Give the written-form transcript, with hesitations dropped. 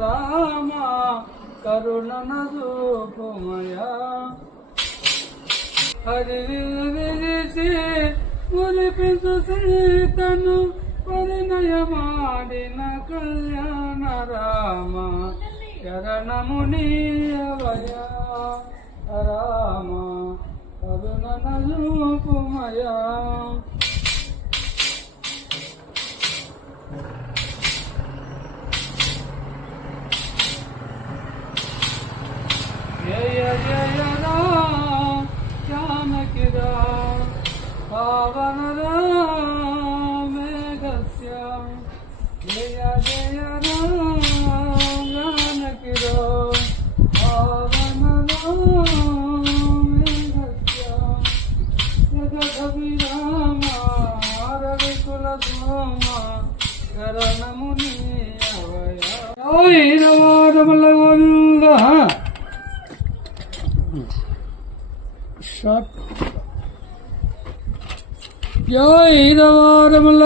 రామ కరుణన రూపమయా హరి విరిచి మురిపించు సీతను పరిణయమాడిన కళ్యాణ రామ శరణమునీయవయా రామ కరుణన రూపమయా జయ జయ రామ జానకి రామ పావన రామేఘస్య జయ జయ రామ జానకి రామ పావన రామేఘస్య జగదభి రామ రవికుల సోమ శరణమునీయవయా రమల గోవింద జై రమల